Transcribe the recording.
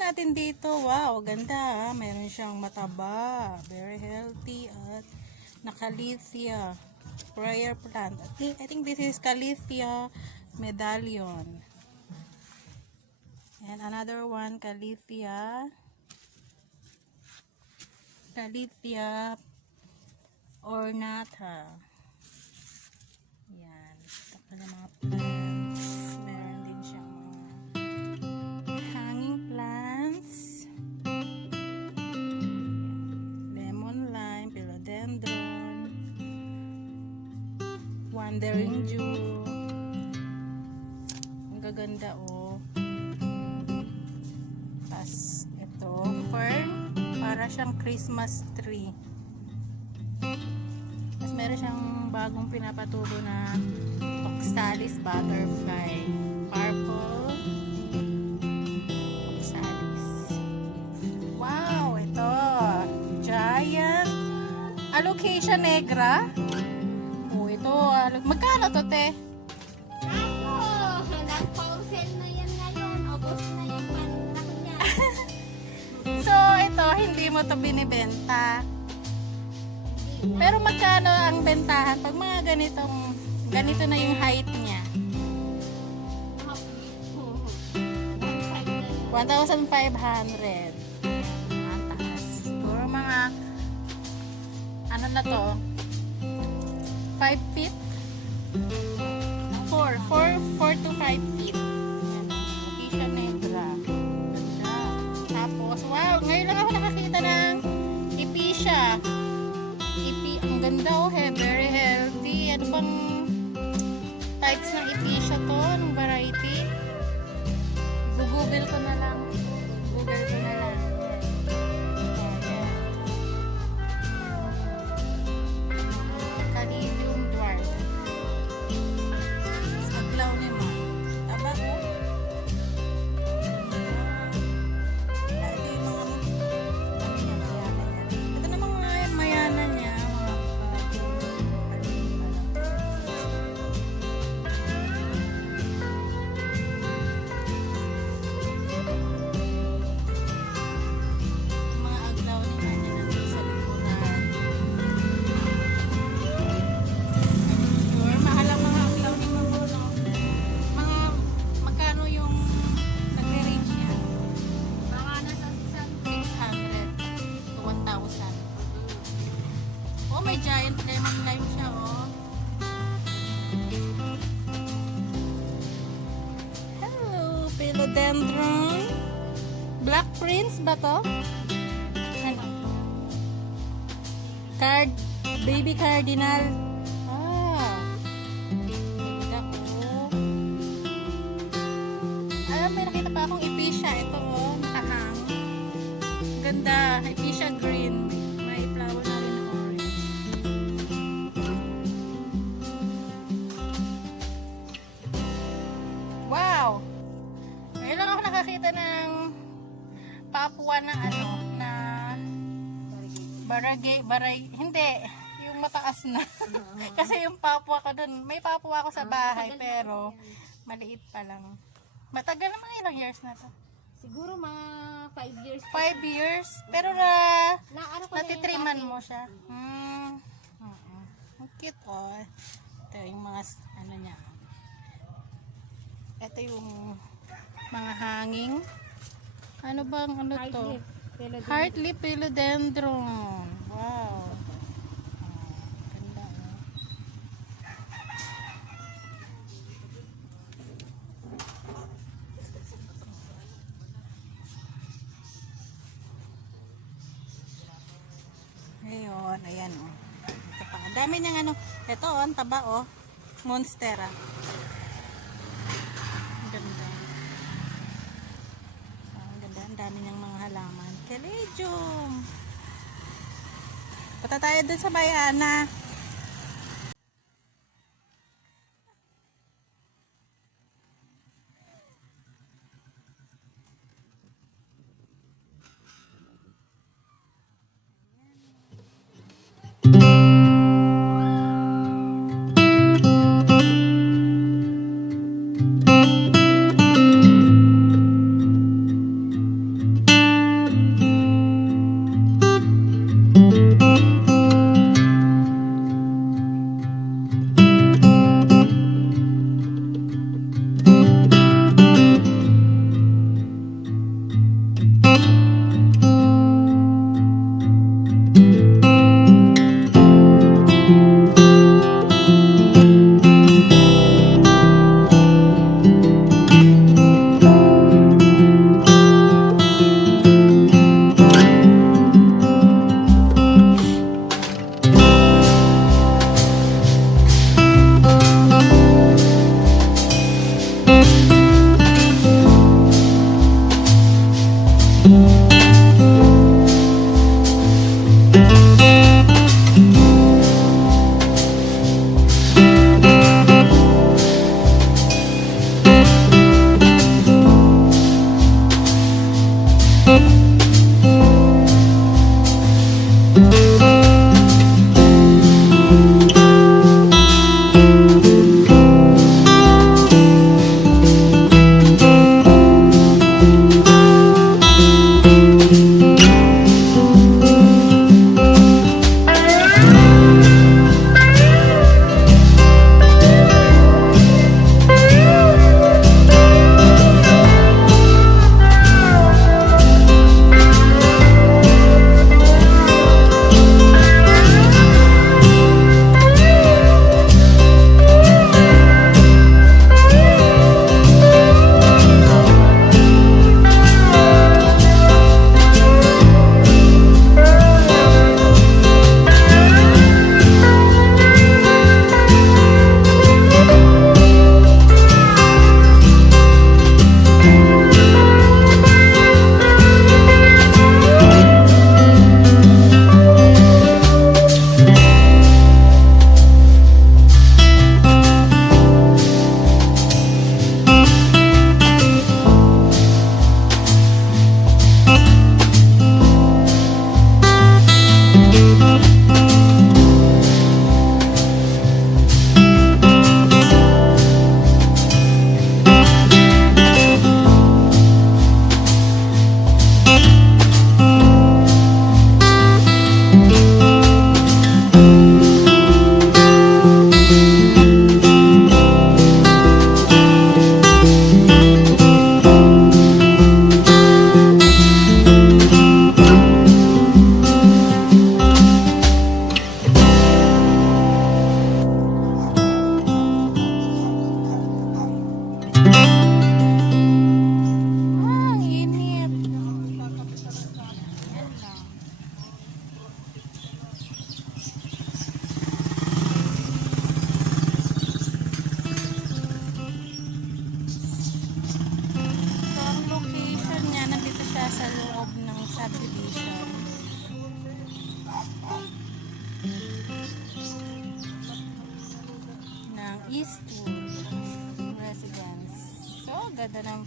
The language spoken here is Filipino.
natin dito. Wow, ganda. Meron siyang mataba. Very healthy at Calathea prayer plant. I think this is Calathea medallion. And another one, Calathea ornata. Yan. Ito pala mga plants. Meron din siyang mga hanging plants. Lemon lime, philodendron, wandering Jew. Ang gaganda oh. Tapos ito, fern. Para siyang Christmas tree. Tapos meron siyang bagong pinapatubo na oxalis butterfly. Purple oxalis. Wow, ito. Giant Alocasia negra. Oh, ito. Magkano to, te? Nag-pausel na yan ngayon. Ubus na yung pantak niya. So, ito, hindi mo to binibenta. Pero magkano ang bentahan pag mga ganito na yung height niya? 1,500. Ang taas. Puro mga ano na to? 5 feet? 4 to 5 feet. Alocasia negra. Ganda. Tapos, wow, ngayon lang ako nakakita ng Epicia. Ang ganda oh, very healthy. Ano bang types ng Epicia to? Anong variety? Google ko na lang. Caladium dwarf. Saglaw ni mo. Taba ko. Ito namang mga mayana niya. Mga aglaw ni kanya nandun sa lipunan. Sure, mahal ang mga aglaw ni Mago, no? Magkano yung nagre-range niya? Baka nasa 600 to 1,000. Oh, may giant lemon lime siya, oh. Hello, philodendron. Black Prince ba to? Ano? Baby cardinal. Ah. Naku. May nakita pa akong Epicia. Ito, oh. Nakahang. Ganda. Epicia green. May flower na rin na orange. Wow! Ngayon lang ako nakakita ng papua na ano, na hindi, yung mataas na. Kasi yung papua ko dun, may papua ako sa bahay, pero maliit pa lang. Matagal naman, ilang years na to? siguro mga 5 years. 5 years? Pero Ano ko na yung natitriman dati. mo siya. Ang cute, oh. Ito yung mga, ano niya. Ito yung mga hanging. Ano bang, ano Heart to? leaf, philodendron. Heart leaf philodendron. Wow. Ganda, oh. Ayun, ayan oh. Ito pa. Ang dami niyang ano. Ito oh, ang taba oh. Monstera. Ang ganda. Ang ganda. Ang dami niyang mga halaman. Caladium. Punta tayo dun sa bayana. Ang init. Yan lang. So, ang location niya, nandito siya sa loob ng subdivision. Ng Eastwood Residence. So, ganda ng